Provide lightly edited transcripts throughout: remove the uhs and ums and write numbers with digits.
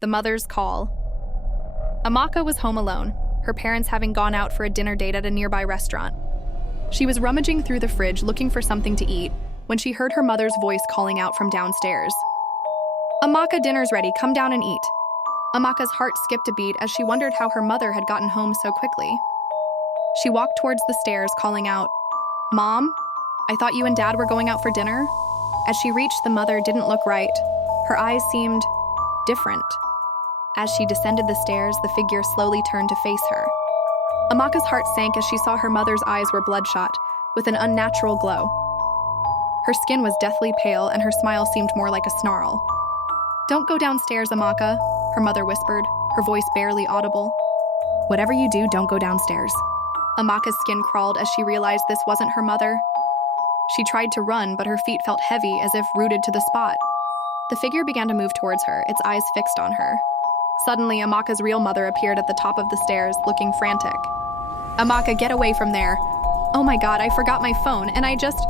The Mother's Call. Amaka was home alone, her parents having gone out for a dinner date at a nearby restaurant. She was rummaging through the fridge looking for something to eat when she heard her mother's voice calling out from downstairs. "Amaka, dinner's ready, come down and eat." Amaka's heart skipped a beat as she wondered how her mother had gotten home so quickly. She walked towards the stairs, calling out, "Mom, I thought you and Dad were going out for dinner?" As she reached, the mother didn't look right. Her eyes seemed different. As she descended the stairs, the figure slowly turned to face her. Amaka's heart sank as she saw her mother's eyes were bloodshot, with an unnatural glow. Her skin was deathly pale, and her smile seemed more like a snarl. "Don't go downstairs, Amaka," her mother whispered, her voice barely audible. "Whatever you do, don't go downstairs." Amaka's skin crawled as she realized this wasn't her mother. She tried to run, but her feet felt heavy, as if rooted to the spot. The figure began to move towards her, its eyes fixed on her. Suddenly, Amaka's real mother appeared at the top of the stairs, looking frantic. "Amaka, get away from there. Oh my God, I forgot my phone, and I just..."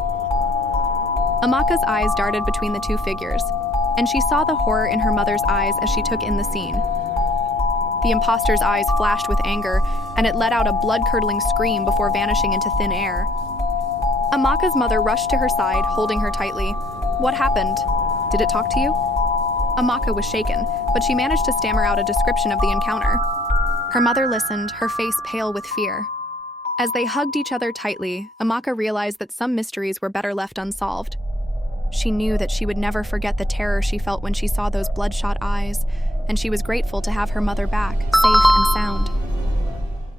Amaka's eyes darted between the two figures, and she saw the horror in her mother's eyes as she took in the scene. The imposter's eyes flashed with anger, and it let out a blood-curdling scream before vanishing into thin air. Amaka's mother rushed to her side, holding her tightly. "What happened? Did it talk to you?" Amaka was shaken, but she managed to stammer out a description of the encounter. Her mother listened, her face pale with fear. As they hugged each other tightly, Amaka realized that some mysteries were better left unsolved. She knew that she would never forget the terror she felt when she saw those bloodshot eyes, and she was grateful to have her mother back, safe and sound.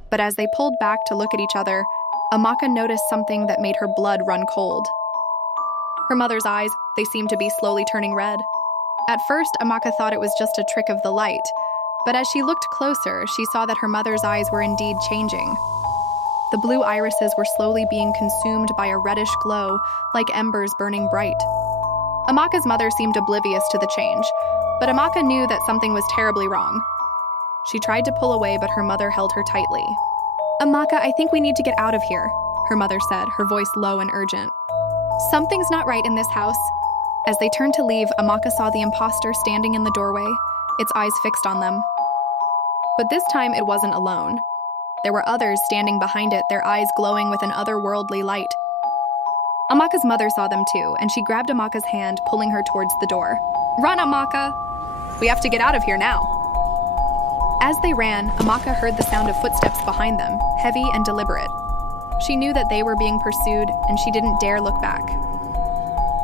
But as they pulled back to look at each other, Amaka noticed something that made her blood run cold. Her mother's eyes, they seemed to be slowly turning red. At first, Amaka thought it was just a trick of the light, but as she looked closer, she saw that her mother's eyes were indeed changing. The blue irises were slowly being consumed by a reddish glow, like embers burning bright. Amaka's mother seemed oblivious to the change, but Amaka knew that something was terribly wrong. She tried to pull away, but her mother held her tightly. "Amaka, I think we need to get out of here," her mother said, her voice low and urgent. "Something's not right in this house." As they turned to leave, Amaka saw the imposter standing in the doorway, its eyes fixed on them. But this time it wasn't alone. There were others standing behind it, their eyes glowing with an otherworldly light. Amaka's mother saw them too, and she grabbed Amaka's hand, pulling her towards the door. "Run, Amaka! We have to get out of here now." As they ran, Amaka heard the sound of footsteps behind them, heavy and deliberate. She knew that they were being pursued, and she didn't dare look back.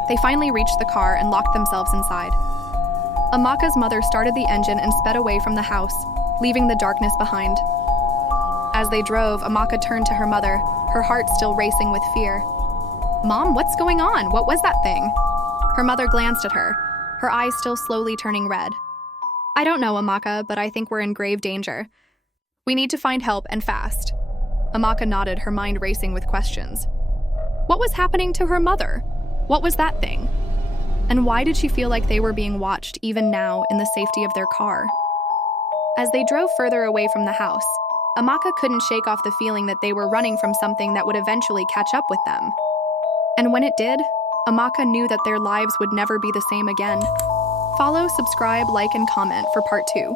They finally reached the car and locked themselves inside. Amaka's mother started the engine and sped away from the house, leaving the darkness behind. As they drove, Amaka turned to her mother, her heart still racing with fear. "Mom, what's going on? What was that thing?" Her mother glanced at her, her eyes still slowly turning red. "I don't know, Amaka, but I think we're in grave danger. We need to find help, and fast." Amaka nodded, her mind racing with questions. What was happening to her mother? What was that thing? And why did she feel like they were being watched even now in the safety of their car? As they drove further away from the house, Amaka couldn't shake off the feeling that they were running from something that would eventually catch up with them. And when it did, Amaka knew that their lives would never be the same again. Follow, subscribe, like, and comment for part 2.